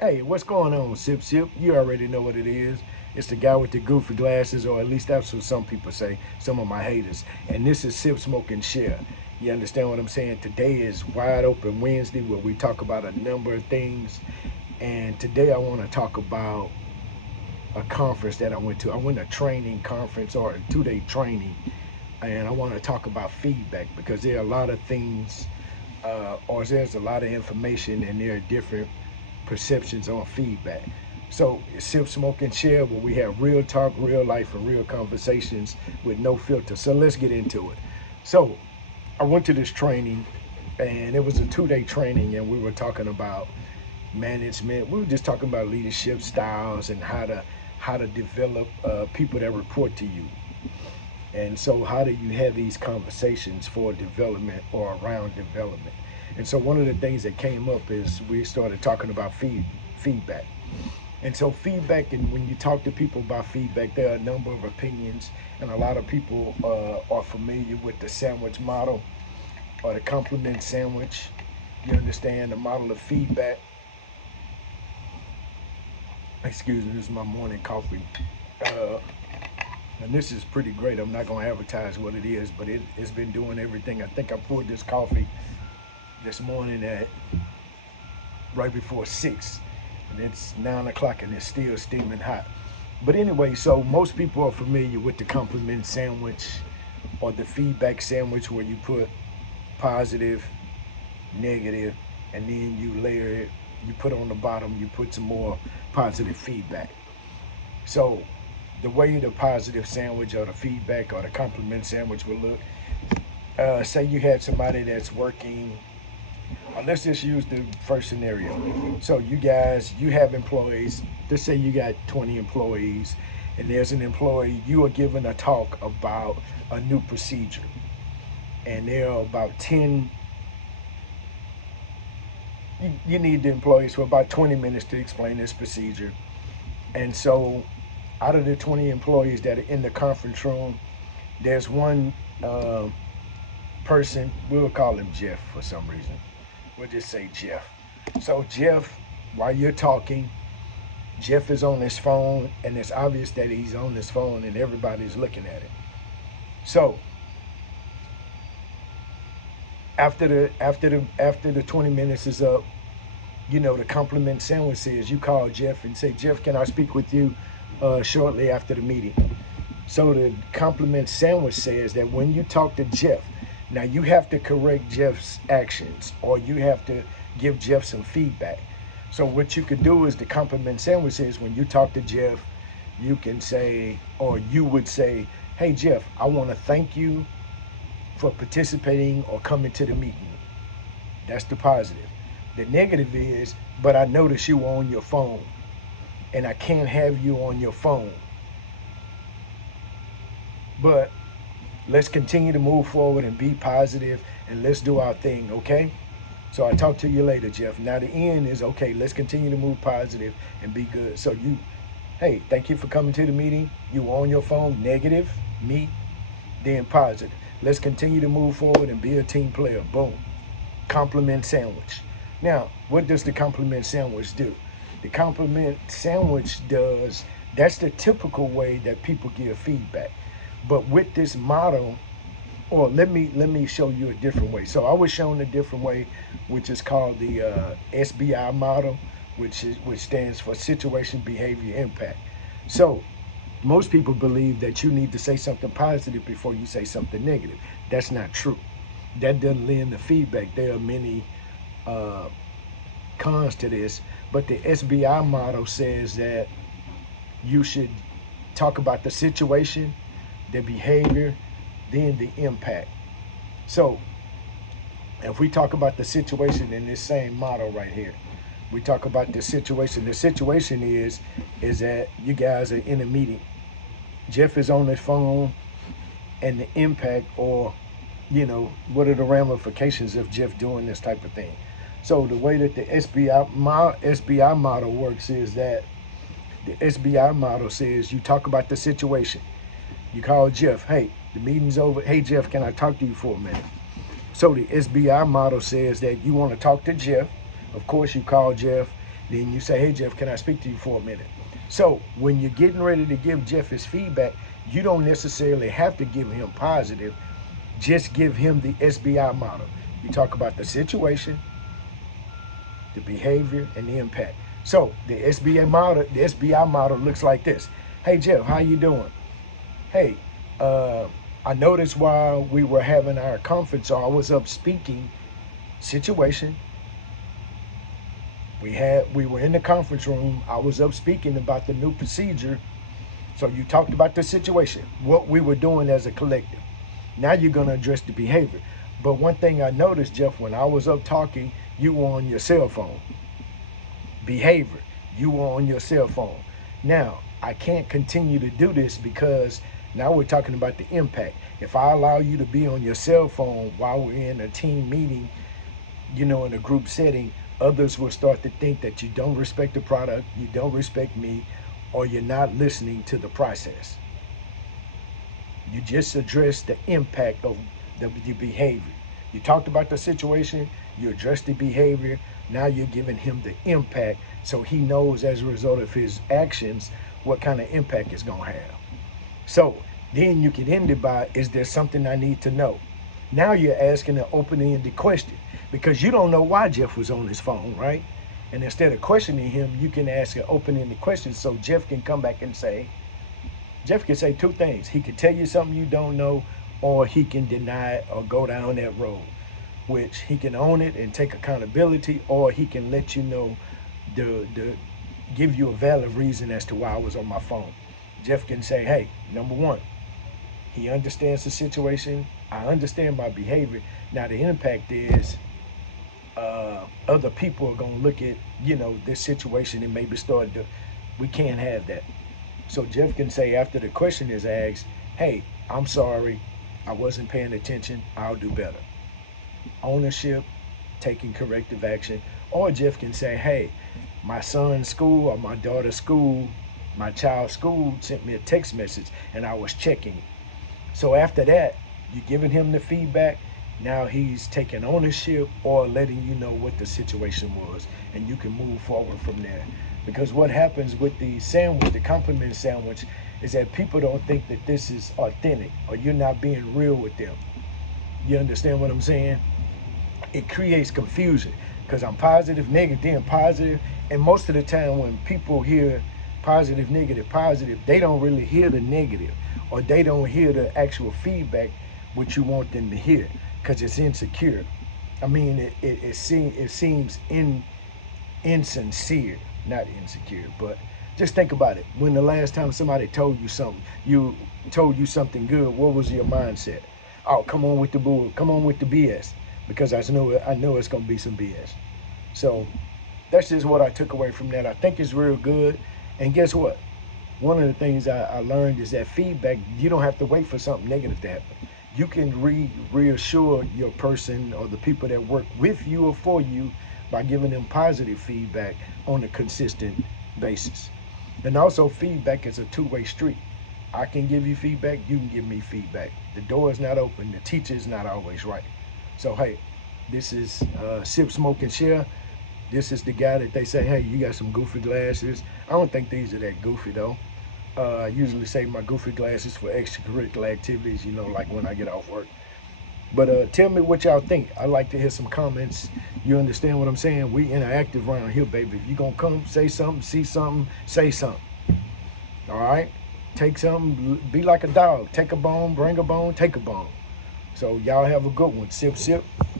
Hey, what's going on, Sip Sip? You already know what it is. It's the guy with the goofy glasses, or at least that's what some people say, some of my haters. And this is Sip Smoke and Share. You understand what I'm saying? Today is Wide Open Wednesday where we talk about a number of things. And today I want to talk about a conference that I went to. I went to a training conference or a 2 day training. And I want to talk about feedback because there are a lot of things, or there's a lot of information, and there are different perceptions on feedback. So it's Sip, Smoke, and Share, where we have real talk, real life, and real conversations with no filter. So let's get into it. So I went to this training, and it was a 2 day training, and we were talking about management. We were just talking about leadership styles and how to develop people that report to you. And so, how do you have these conversations for development or around development? And so, one of the things that came up is we started talking about feedback. And so, feedback, and when you talk to people about feedback, there are a number of opinions, and a lot of people are familiar with the sandwich model or the compliment sandwich. You understand the model of feedback. Excuse me, this is my morning coffee. Uh, and this is pretty great. I'm not going to advertise what it is, but it's been doing everything. I think I poured this coffee this morning at right before 6, and it's 9 o'clock, and it's still steaming hot. But anyway, so most people are familiar with the compliment sandwich or the feedback sandwich, where you put positive, negative, and then you layer it. You put on the bottom, you put some more positive feedback. So the way the positive sandwich or the feedback or the compliment sandwich will look, say you had somebody that's working. Let's just use the first scenario. So you guys, you have employees. Let's say you got 20 employees, and there's an employee. You are giving a talk about a new procedure, and there are about 10. You need the employees for about 20 minutes to explain this procedure. And so, out of the 20 employees that are in the conference room, there's one uh, person. We'll call him Jeff for some reason. We'll just say Jeff. So Jeff, while you're talking, Jeff is on his phone, and it's obvious that he's on his phone, and everybody's looking at it. So after the 20 minutes is up, the compliment sandwich says you call Jeff and say, Jeff, can I speak with you shortly after the meeting? So the compliment sandwich says that when you talk to Jeff, now you have to correct Jeff's actions, or you have to give Jeff some feedback. So what you could do is the compliment sandwich says when you talk to Jeff, you can say, or you would say, hey Jeff, I want to thank you for participating or coming to the meeting. That's the positive. The negative is, but I notice you on your phone, and I can't have you on your phone. But let's continue to move forward and be positive, and let's do our thing, okay? So I talk to you later, Jeff. Now the end is, okay, let's continue to move positive and be good. So hey, thank you for coming to the meeting. You on your phone, negative, me, then positive. Let's continue to move forward and be a team player. Boom. Compliment sandwich. Now, what does the compliment sandwich do? The compliment sandwich does, that's the typical way that people give feedback. But with this model, or let me show you a different way. So I was shown a different way, which is called the SBI model, which stands for Situation, Behavior, Impact. So most people believe that you need to say something positive before you say something negative. That's not true. That doesn't lend the feedback. There are many uh, cons to this, but the SBI model says that you should talk about the situation, the behavior, then the impact. So if we talk about the situation in this same model right here, we talk about the situation. The situation is that you guys are in a meeting. Jeff is on his phone, and the impact, or what are the ramifications of Jeff doing this type of thing. So the way that the SBI model works is that the SBI model says you talk about the situation. You call Jeff, hey, the meeting's over. Hey, Jeff, can I talk to you for a minute? So the SBI model says that you want to talk to Jeff. Of course, you call Jeff, Then you say, hey, Jeff, can I speak to you for a minute? So when you're getting ready to give Jeff his feedback, you don't necessarily have to give him positive. Just give him the SBI model. You talk about the situation, the behavior, and the impact. So the SBI model looks like this. Hey, Jeff, how you doing? Hey, I noticed while we were having our conference, or I was up speaking, situation. We were in the conference room. I was up speaking about the new procedure. So you talked about the situation, what we were doing as a collective. Now you're gonna address the behavior. But one thing I noticed, Jeff, when I was up talking, you were on your cell phone. Behavior, you were on your cell phone. Now, I can't continue to do this because now we're talking about the impact. If I allow you to be on your cell phone while we're in a team meeting, in a group setting, others will start to think that you don't respect the product, you don't respect me, or you're not listening to the process. You just address the impact of the behavior. You talked about the situation, you addressed the behavior, now you're giving him the impact so he knows as a result of his actions what kind of impact it's going to have. So then you can end it by, is there something I need to know? Now you're asking an open-ended question because you don't know why Jeff was on his phone, right? And instead of questioning him, you can ask an open-ended question so Jeff can come back and say, Jeff can say two things. He can tell you something you don't know, or he can deny it or go down that road, which he can own it and take accountability, or he can let you know, the give you a valid reason as to why I was on my phone. Jeff can say, hey, number one, he understands the situation. I understand my behavior. Now the impact is other people are going to look at, this situation and maybe start to, we can't have that. So Jeff can say after the question is asked, hey, I'm sorry, I wasn't paying attention, I'll do better. Ownership, taking corrective action. Or Jeff can say, hey, my son's school or my daughter's school, my child's school sent me a text message and I was checking it. So after that, you're giving him the feedback. Now he's taking ownership or letting you know what the situation was, and you can move forward from there. Because what happens with the sandwich, the compliment sandwich, is that people don't think that this is authentic or you're not being real with them. You understand what I'm saying? It creates confusion because I'm positive, negative, then positive. And most of the time when people hear positive, they don't really hear the negative or they don't hear the actual feedback which you want them to hear because it's insecure. I mean, it seems insincere, not insecure, but just think about it. When the last time somebody told you something good, what was your mindset? Oh, come on with the bull, come on with the BS, because I know it's gonna be some BS. So that's just what I took away from that. I think it's real good. And guess what? One of the things I learned is that feedback, you don't have to wait for something negative to happen. You can reassure your person or the people that work with you or for you by giving them positive feedback on a consistent basis. And also, feedback is a two-way street. I can give you feedback, you can give me feedback. The door is not open, the teacher is not always right. So, hey, this is Sip, Smoke, and Share. This is the guy that they say, hey, you got some goofy glasses. I don't think these are that goofy, though. I usually save my goofy glasses for extracurricular activities, like when I get off work. But tell me what y'all think. I'd like to hear some comments. You understand what I'm saying? We interactive around here, baby. If you gonna come, say something, see something, say something. All right? Take something, be like a dog. Take a bone, bring a bone, take a bone. So y'all have a good one. Sip, sip.